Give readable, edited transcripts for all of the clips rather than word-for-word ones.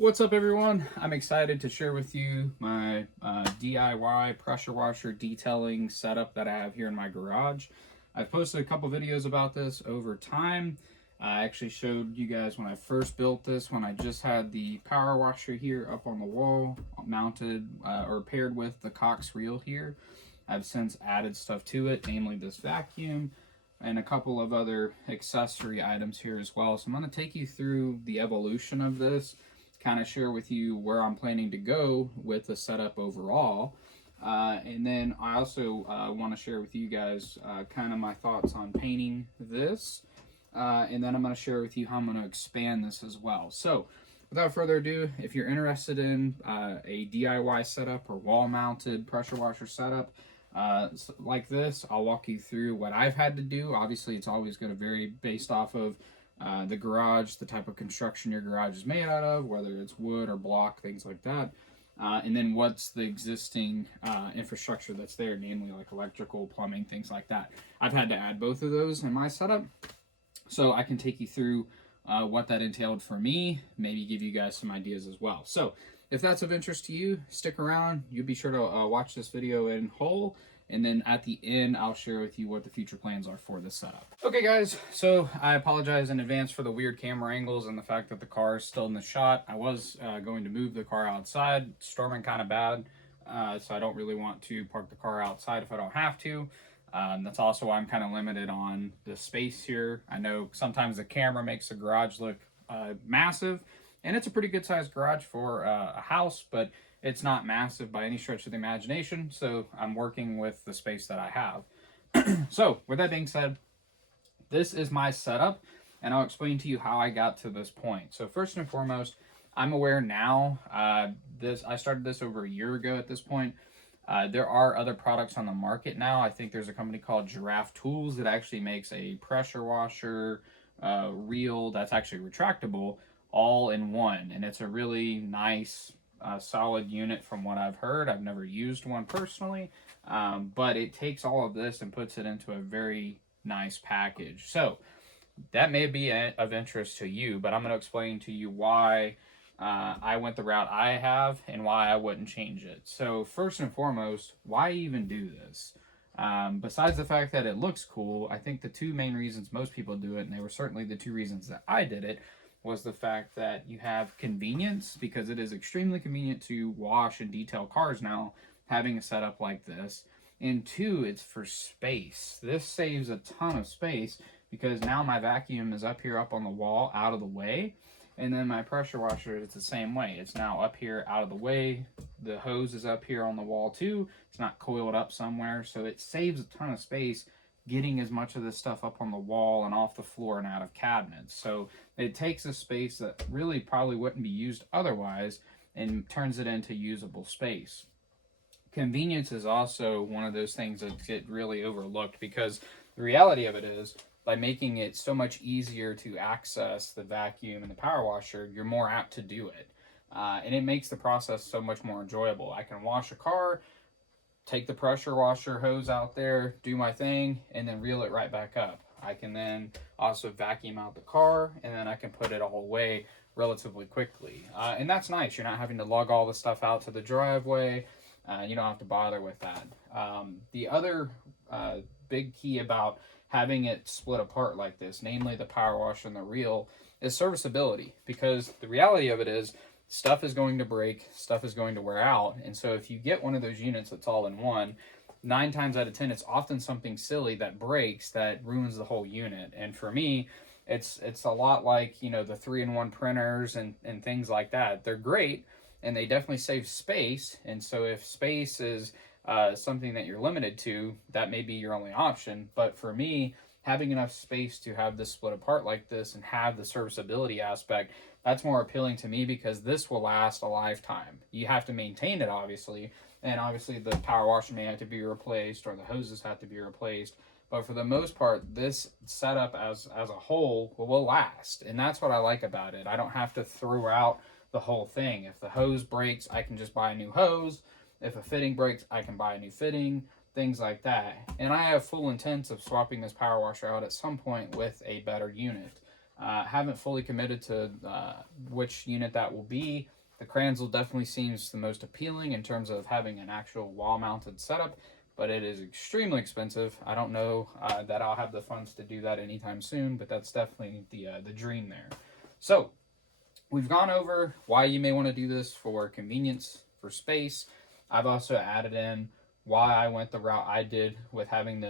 What's up, everyone? I'm excited to share with you my DIY pressure washer detailing setup that I have here in my garage. I've posted a couple videos about this over time. I actually showed you guys when I first built this, when I just had the power washer here up on the wall, mounted or paired with the Cox reel here. I've since added stuff to it, namely this vacuum and a couple of other accessory items here as well. So I'm going to take you through the evolution of this, kind of share with you where I'm planning to go with the setup overall. And then I also want to share with you guys kind of my thoughts on painting this. And then I'm going to share with you how I'm going to expand this as well. So without further ado, if you're interested in a DIY setup or wall-mounted pressure washer setup, like this, I'll walk you through what I've had to do. Obviously, it's always going to vary based off of the garage, the type of construction your garage is made out of, whether it's wood or block, things like that. And then what's the existing infrastructure that's there, namely like electrical, plumbing, things like that. I've had to add both of those in my setup, so I can take you through what that entailed for me, maybe give you guys some ideas as well. So if that's of interest to you, stick around. You'll be sure to watch this video in whole, and then at the end, I'll share with you what the future plans are for this setup. Okay, guys, so I apologize in advance for the weird camera angles and the fact that the car is still in the shot. I was going to move the car outside, storming kind of bad, so I don't really want to park the car outside if I don't have to. That's also why I'm kind of limited on the space here. I know sometimes the camera makes the garage look massive, and it's a pretty good sized garage for a house, but it's not massive by any stretch of the imagination, so I'm working with the space that I have. So with that being said, this is my setup, and I'll explain to you how I got to this point. So first and foremost, I'm aware now, I started this over a year ago at this point. There are other products on the market now. I think there's a company called Giraffe Tools that actually makes a pressure washer reel that's actually retractable all in one. And it's a really nice, solid unit from what I've heard. I've never used one personally, but it takes all of this and puts it into a very nice package. So that may be of interest to you, but I'm going to explain to you why I went the route I have and why I wouldn't change it. So first and foremost, why even do this? Besides the fact that it looks cool, I think the two main reasons most people do it, and they were certainly the two reasons that I did it, was the fact that you have convenience, because it is extremely convenient to wash and detail cars now, having a setup like this. And two, it's for space. This saves a ton of space because now my vacuum is up here up on the wall out of the way. And then my pressure washer is the same way. It's now up here out of the way. The hose is up here on the wall too. It's not coiled up somewhere. So it saves a ton of space getting as much of this stuff up on the wall and off the floor and out of cabinets. So it takes a space that really probably wouldn't be used otherwise and turns it into usable space. Convenience is also one of those things that get really overlooked, because the reality of it is, by making it so much easier to access the vacuum and the power washer, you're more apt to do it. And it makes the process so much more enjoyable. I can wash a car, take the pressure washer hose out there, do my thing, and then reel it right back up. I can then also vacuum out the car, and then I can put it all away relatively quickly. And that's nice. You're not having to lug all the stuff out to the driveway. You don't have to bother with that. The other big key about having it split apart like this, namely the power washer and the reel, is serviceability. Because the reality of it is, stuff is going to break, stuff is going to wear out. And so if you get one of those units that's all in one, 9 times out of 10, it's often something silly that breaks that ruins the whole unit. And for me, it's a lot like, you know, the 3-in-1 printers and things like that. They're great, and they definitely save space. And so if space is something that you're limited to, that may be your only option. But for me, having enough space to have this split apart like this and have the serviceability aspect, that's more appealing to me, because this will last a lifetime. You have to maintain it, obviously, and obviously the power washer may have to be replaced or the hoses have to be replaced. But for the most part, this setup as a whole will last. And that's what I like about it. I don't have to throw out the whole thing. If the hose breaks, I can just buy a new hose. If a fitting breaks, I can buy a new fitting, things like that. And I have full intents of swapping this power washer out at some point with a better unit. Haven't fully committed to which unit that will be. The Kranzel definitely seems the most appealing in terms of having an actual wall-mounted setup, but it is extremely expensive. I don't know that I'll have the funds to do that anytime soon, but that's definitely the dream there. So we've gone over why you may want to do this for convenience, for space. I've also added in why I went the route I did with having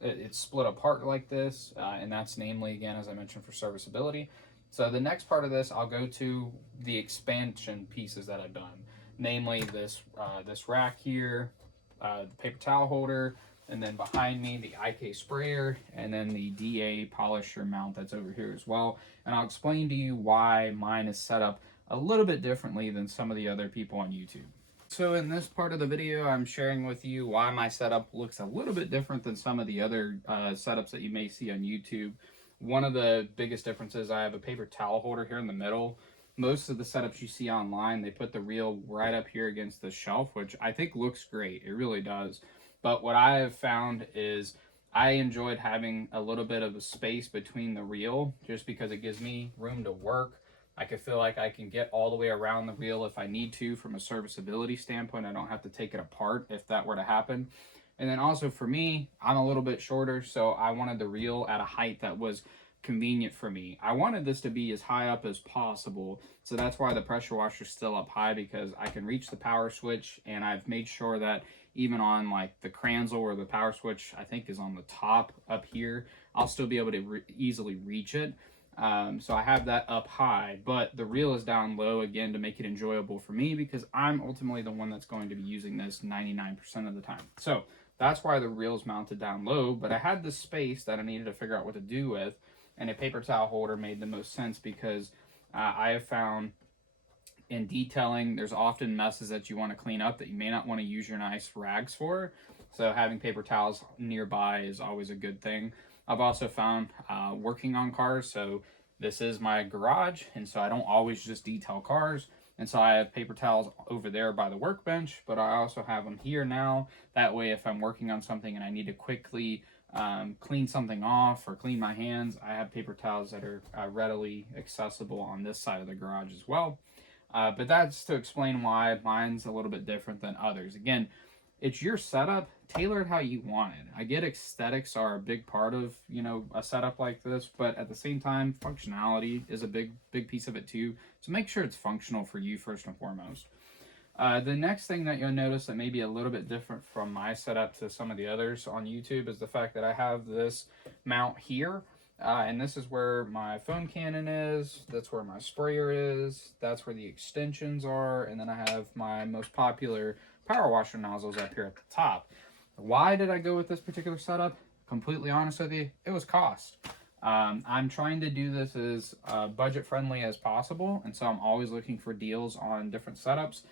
it's split apart like this, and that's namely, again, as I mentioned, for serviceability. So the next part of this, I'll go to the expansion pieces that I've done, namely this rack here, the paper towel holder, and then behind me the IK sprayer, and then the DA polisher mount that's over here as well. And I'll explain to you why mine is set up a little bit differently than some of the other people on YouTube. So in this part of the video, I'm sharing with you why my setup looks a little bit different than some of the other setups that you may see on YouTube. One of the biggest differences, I have a paper towel holder here in the middle. Most of the setups you see online, they put the reel right up here against the shelf, which I think looks great. It really does. But what I have found is I enjoyed having a little bit of a space between the reel just because it gives me room to work. I could feel like I can get all the way around the reel if I need to from a serviceability standpoint. I don't have to take it apart if that were to happen. And then also for me, I'm a little bit shorter, so I wanted the reel at a height that was convenient for me. I wanted this to be as high up as possible, so that's why the pressure washer is still up high, because I can reach the power switch, and I've made sure that even on like the Kranzel where the power switch I think is on the top up here, I'll still be able to easily reach it. So I have that up high, but the reel is down low again to make it enjoyable for me, because I'm ultimately the one that's going to be using this 99% of the time. So that's why the reel is mounted down low, but I had this space that I needed to figure out what to do with, and a paper towel holder made the most sense, because I have found in detailing, there's often messes that you want to clean up that you may not want to use your nice rags for. So having paper towels nearby is always a good thing. I've also found working on cars, so this is my garage, and so I don't always just detail cars. And so I have paper towels over there by the workbench, but I also have them here now. That way, if I'm working on something and I need to quickly clean something off or clean my hands, I have paper towels that are readily accessible on this side of the garage as well. But that's to explain why mine's a little bit different than others. Again, it's your setup, tailor it how you want it. I get aesthetics are a big part of, you know, a setup like this, but at the same time, functionality is a big piece of it too. So make sure it's functional for you first and foremost. The next thing that you'll notice that may be a little bit different from my setup to some of the others on YouTube is the fact that I have this mount here. And this is where my foam cannon is, that's where my sprayer is, that's where the extensions are, and then I have my most popular power washer nozzles up here at the top. Why did I go with this particular setup? Completely honest with you, it was cost. I'm trying to do this as budget friendly as possible, and so I'm always looking for deals on different setups.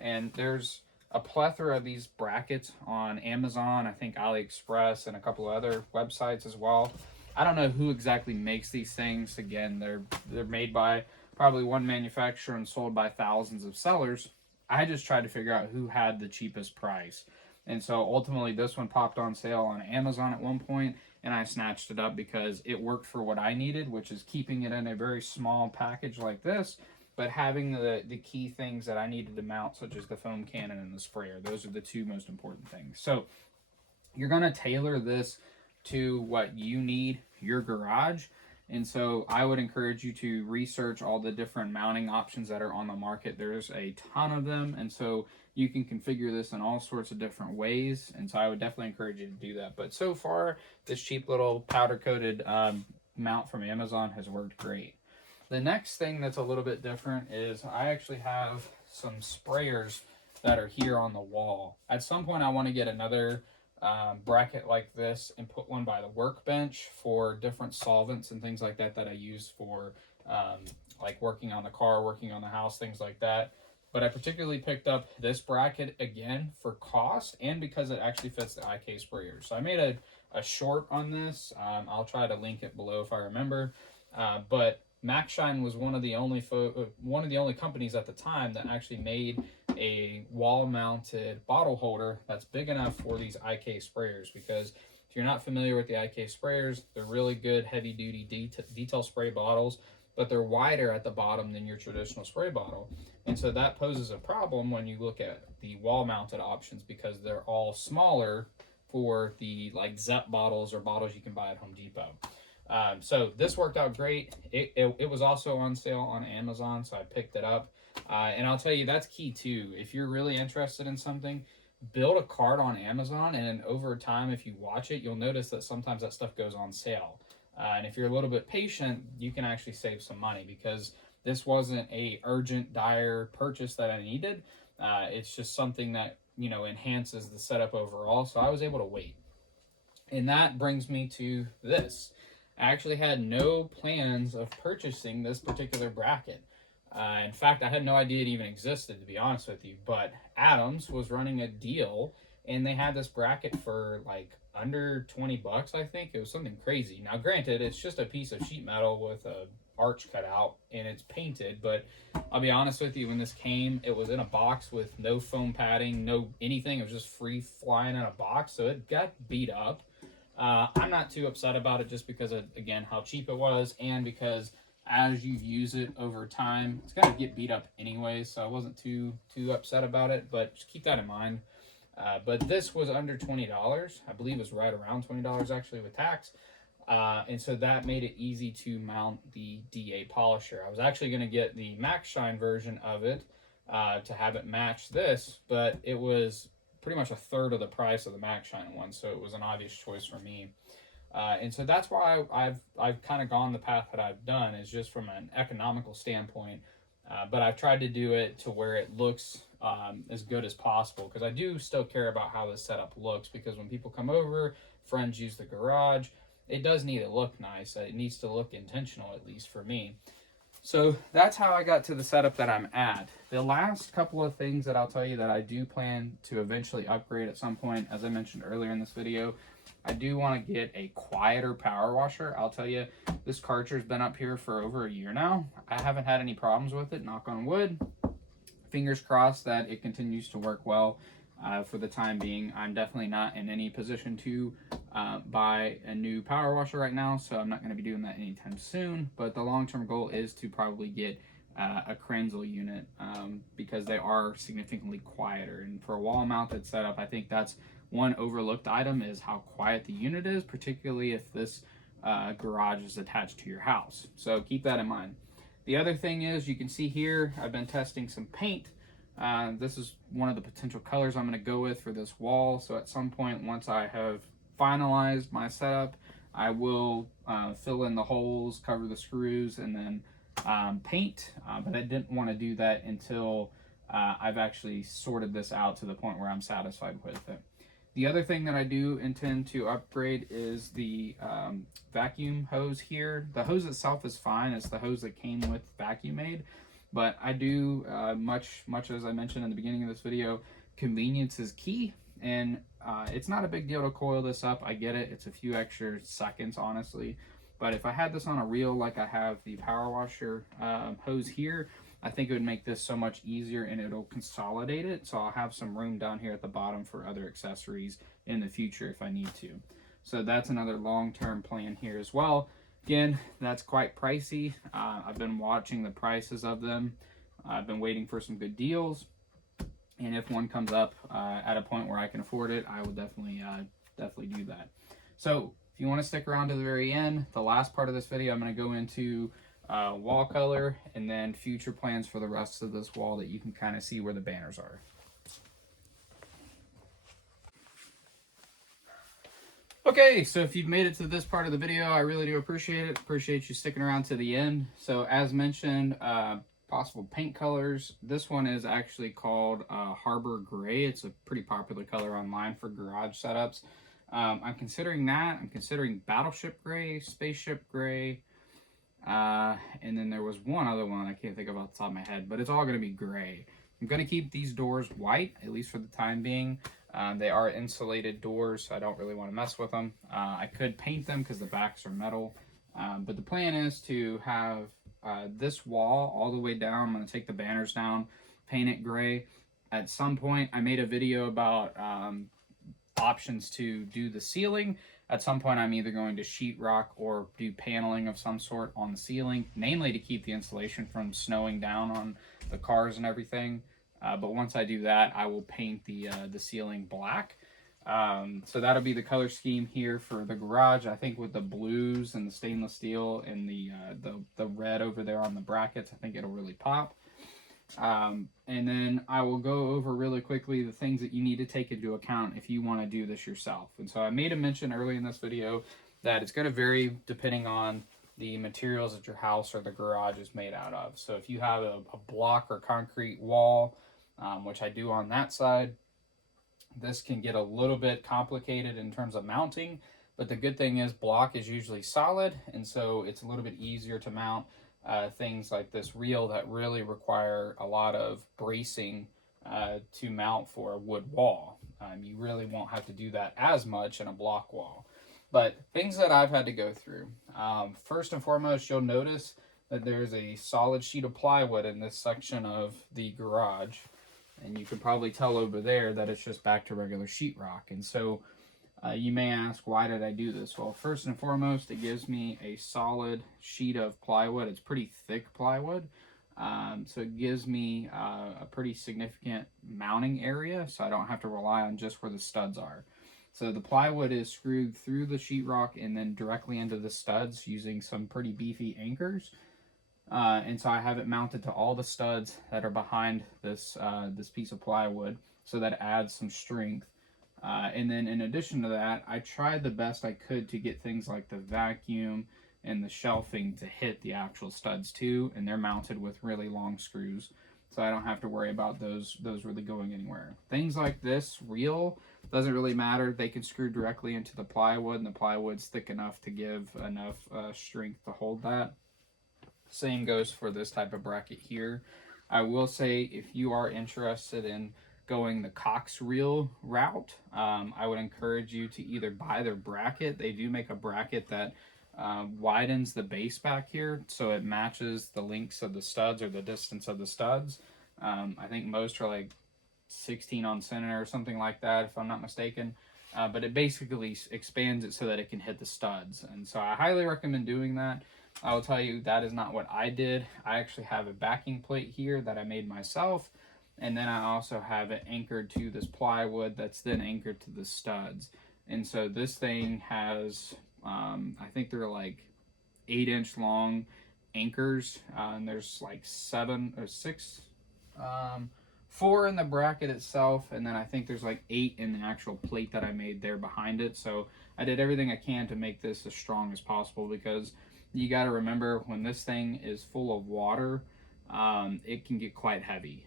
And there's a plethora of these brackets on Amazon, I think AliExpress, and a couple of other websites as well. I don't know who exactly makes these things. Again, they're made by probably one manufacturer and sold by thousands of sellers. I just tried to figure out who had the cheapest price. And so ultimately this one popped on sale on Amazon at one point, and I snatched it up because it worked for what I needed, which is keeping it in a very small package like this, but having the key things that I needed to mount, such as the foam cannon and the sprayer. Those are the two most important things. So you're going to tailor this to what you need, your garage. And so I would encourage you to research all the different mounting options that are on the market. There's a ton of them, and so you can configure this in all sorts of different ways. And so I would definitely encourage you to do that. But so far, this cheap little powder coated mount from Amazon has worked great. The next thing that's a little bit different is I actually have some sprayers that are here on the wall. At some point I want to get another bracket like this and put one by the workbench for different solvents and things like that that I use for like working on the car, working on the house, things like that. But I particularly picked up this bracket again for cost and because it actually fits the IK sprayer. So I made a short on this. I'll try to link it below if I remember. But MacShine was one of the only companies at the time that actually made a wall-mounted bottle holder that's big enough for these IK sprayers, because If you're not familiar with the IK sprayers, they're really good heavy-duty detail spray bottles, but they're wider at the bottom than your traditional spray bottle. And so that poses a problem when you look at the wall-mounted options, because they're all smaller for the like Zep bottles or bottles you can buy at Home Depot. So this worked out great. It was also on sale on Amazon, so I picked it up. And I'll tell you, that's key too. If you're really interested in something, build a cart on Amazon, and over time, if you watch it, you'll notice that sometimes that stuff goes on sale. And if you're a little bit patient, you can actually save some money, because this wasn't a urgent, dire purchase that I needed. It's just something that, you know, enhances the setup overall. So I was able to wait. And that brings me to this. I actually had no plans of purchasing this particular bracket. In fact, I had no idea it even existed, to be honest with you. But Adams was running a deal, and they had this bracket for like under 20 bucks, I think. It was something crazy. Now, granted, it's just a piece of sheet metal with a arch cut out, and it's painted. But I'll be honest with you, when this came, it was in a box with no foam padding, no anything. It was just free flying in a box, so it got beat up. I'm not too upset about it, just because of, again, how cheap it was, and because as you use it over time, it's going to get beat up anyway, so I wasn't too upset about it, but just keep that in mind. But this was under $20. I believe it was right around $20 actually with tax. And so that made it easy to mount the DA polisher. I was actually going to get the Max Shine version of it to have it match this, but it was pretty much a third of the price of the Max Shine one, so it was an obvious choice for me. And so that's why I've kind of gone the path that I've done, is just from an economical standpoint. But I've tried to do it to where it looks as good as possible, because I do still care about how this setup looks, because when people come over, friends use the garage, it does need to look nice. It needs to look intentional, at least for me. So that's how I got to the setup that I'm at. The last couple of things that I'll tell you that I do plan to eventually upgrade at some point, as I mentioned earlier in this video, I do want to get a quieter power washer. I'll tell you, this Karcher's been up here for over a year now. I haven't had any problems with it, knock on wood. Fingers crossed that it continues to work well for the time being. I'm definitely not in any position to buy a new power washer right now, so I'm not going to be doing that anytime soon. But the long-term goal is to probably get a Krenzel unit because they are significantly quieter. And for a wall-mounted setup, I think that's one overlooked item, is how quiet the unit is, particularly if this garage is attached to your house. So keep that in mind. The other thing is, you can see here, I've been testing some paint. This is one of the potential colors I'm going to go with for this wall. So at some point, once I have finalized my setup, I will fill in the holes, cover the screws, and then paint. But I didn't want to do that until I've actually sorted this out to the point where I'm satisfied with it. The other thing that I do intend to upgrade is the vacuum hose here. The hose itself is fine. It's the hose that came with Vacuum Aid. But I do, much as I mentioned in the beginning of this video, convenience is key. And it's not a big deal to coil this up. I get it. It's a few extra seconds, honestly. But if I had this on a reel like I have the power washer hose here, I think it would make this so much easier, and it'll consolidate it. So I'll have some room down here at the bottom for other accessories in the future if I need to. So that's another long-term plan here as well. Again, that's quite pricey. I've been watching the prices of them. I've been waiting for some good deals. And if one comes up at a point where I can afford it, I will definitely do that. So if you want to stick around to the very end, the last part of this video, I'm going to go into wall color and then future plans for the rest of this wall, that you can kind of see where the banners are. Okay, so if you've made it to this part of the video, I really do appreciate it. Appreciate you sticking around to the end. So as mentioned, possible paint colors. This one is actually called Harbor Gray. It's a pretty popular color online for garage setups. I'm considering that. I'm considering Battleship Gray, Spaceship Gray, and then there was one other one I can't think of off the top of my head, but it's all going to be gray. I'm going to keep these doors white, at least for the time being. They are insulated doors, so I don't really want to mess with them. I could paint them because the backs are metal, but the plan is to have this wall all the way down. I'm going to take the banners down, paint it gray. At some point, I made a video about options to do the ceiling. At some point, I'm either going to sheetrock or do paneling of some sort on the ceiling, mainly to keep the insulation from snowing down on the cars and everything. But once I do that, I will paint the ceiling black. So that'll be the color scheme here for the garage. I think with the blues and the stainless steel and the red over there on the brackets, I think it'll really pop. And then I will go over really quickly the things that you need to take into account if you want to do this yourself. And so I made a mention early in this video that it's going to vary depending on the materials that your house or the garage is made out of. So if you have a block or concrete wall, which I do on that side, this can get a little bit complicated in terms of mounting, but the good thing is block is usually solid, and so it's a little bit easier to mount things like this reel that really require a lot of bracing to mount for a wood wall. You really won't have to do that as much in a block wall. But things that I've had to go through. First and foremost, you'll notice that there's a solid sheet of plywood in this section of the garage. And you can probably tell over there that it's just back to regular sheetrock. And so you may ask, why did I do this? Well, first and foremost, it gives me a solid sheet of plywood. It's pretty thick plywood. So it gives me a pretty significant mounting area, so I don't have to rely on just where the studs are. So the plywood is screwed through the sheetrock and then directly into the studs using some pretty beefy anchors. And so I have it mounted to all the studs that are behind this this piece of plywood, so that adds some strength. And then in addition to that, I tried the best I could to get things like the vacuum and the shelving to hit the actual studs too, and they're mounted with really long screws, so I don't have to worry about those really going anywhere. Things like this reel doesn't really matter. They can screw directly into the plywood, and the plywood's thick enough to give enough strength to hold that. Same goes for this type of bracket here. I will say, if you are interested in going the Cox reel route, I would encourage you to either buy their bracket. They do make a bracket that widens the base back here so it matches the lengths of the studs or the distance of the studs. I think most are like 16 on center or something like that, if I'm not mistaken. But it basically expands it so that it can hit the studs. And so I highly recommend doing that. I will tell you that is not what I did. I actually have a backing plate here that I made myself. And then I also have it anchored to this plywood that's then anchored to the studs. And so this thing has, I think they're like 8-inch long anchors. And there's like 7 or 6, 4 in the bracket itself, and then I think there's like 8 in the actual plate that I made there behind it. So I did everything I can to make this as strong as possible, because you got to remember, when this thing is full of water, it can get quite heavy.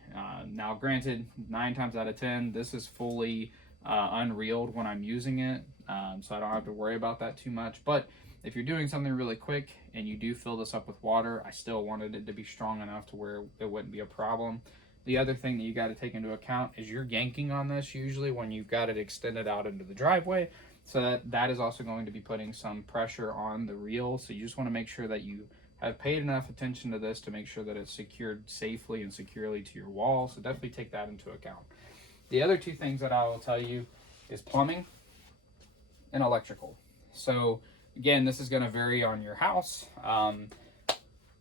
Now granted, 9 times out of 10 this is fully unreeled when I'm using it, so I don't have to worry about that too much. But if you're doing something really quick and you do fill this up with water, I still wanted it to be strong enough to where it wouldn't be a problem. The other thing that you got to take into account is you're yanking on this usually when you've got it extended out into the driveway, so that is also going to be putting some pressure on the reel. So you just want to make sure that you have paid enough attention to this to make sure that it's secured safely and securely to your wall. So definitely take that into account. The other 2 things that I will tell you is plumbing and electrical. So again, this is going to vary on your house.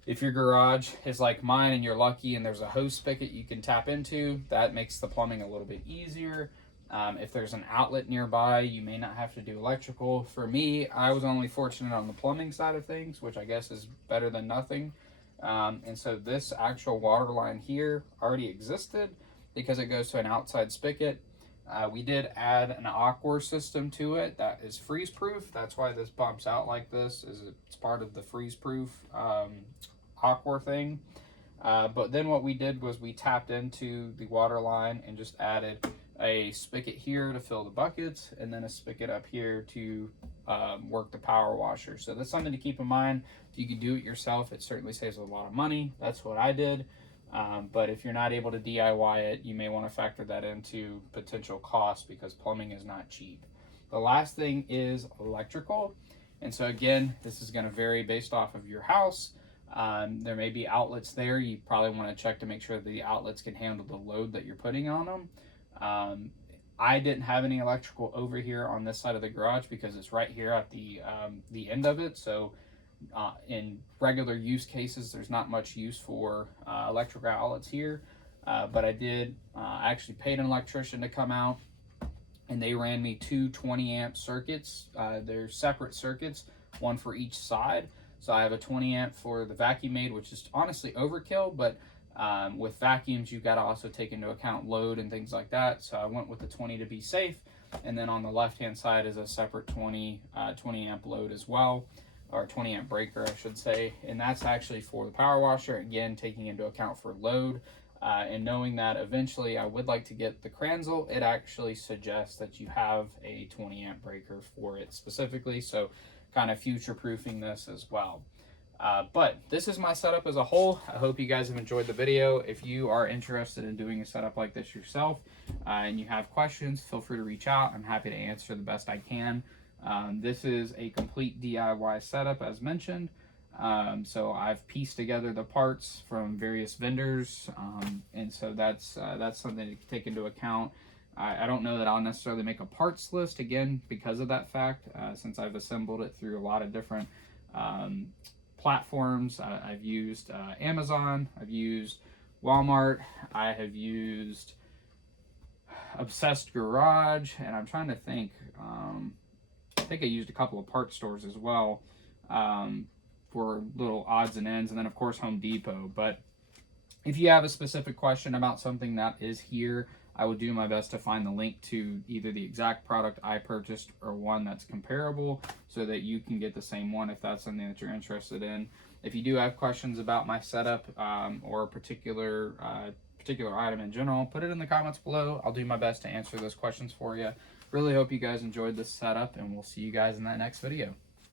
If your garage is like mine and you're lucky and there's a hose spigot you can tap into, that makes the plumbing a little bit easier. If there's an outlet nearby, you may not have to do electrical. For me, I was only fortunate on the plumbing side of things, which I guess is better than nothing. And so this actual water line here already existed because it goes to an outside spigot. We did add an aqua system to it that is freeze proof. That's why this bumps out like this, is it's part of the freeze proof aqua thing. But then what we did was we tapped into the water line and just added a spigot here to fill the buckets, and then a spigot up here to work the power washer. So that's something to keep in mind. If you can do it yourself, it certainly saves a lot of money. That's what I did. But if you're not able to DIY it, you may want to factor that into potential costs, because plumbing is not cheap. The last thing is electrical. And so again, this is going to vary based off of your house. There may be outlets there. You probably want to check to make sure that the outlets can handle the load that you're putting on them. I didn't have any electrical over here on this side of the garage because it's right here at the end of it. So in regular use cases, there's not much use for electrical outlets here. But I did actually paid an electrician to come out, and they ran me two 20 amp circuits. They're separate circuits, one for each side. So I have a 20 amp for the vacuum aid, which is honestly overkill, but with vacuums, you've got to also take into account load and things like that. So I went with the 20 to be safe. And then on the left-hand side is a separate 20 amp load as well, or 20 amp breaker, I should say. And that's actually for the power washer, again, taking into account for load. And knowing that eventually I would like to get the Kranzel, it actually suggests that you have a 20 amp breaker for it specifically. So kind of future-proofing this as well. But this is my setup as a whole. I hope you guys have enjoyed the video. If you are interested in doing a setup like this yourself and you have questions, feel free to reach out. I'm happy to answer the best I can. This is a complete DIY setup as mentioned. So I've pieced together the parts from various vendors, and so that's something to take into account. I don't know that I'll necessarily make a parts list again because of that fact, since I've assembled it through a lot of different platforms. I've used Amazon, I've used Walmart, I have used Obsessed Garage, and I'm trying to think. I think I used a couple of parts stores as well. For little odds and ends, and then of course Home Depot. But if you have a specific question about something that is here, I will do my best to find the link to either the exact product I purchased or one that's comparable so that you can get the same one if that's something that you're interested in. If you do have questions about my setup or a particular item in general, put it in the comments below. I'll do my best to answer those questions for you. Really hope you guys enjoyed this setup, and we'll see you guys in that next video.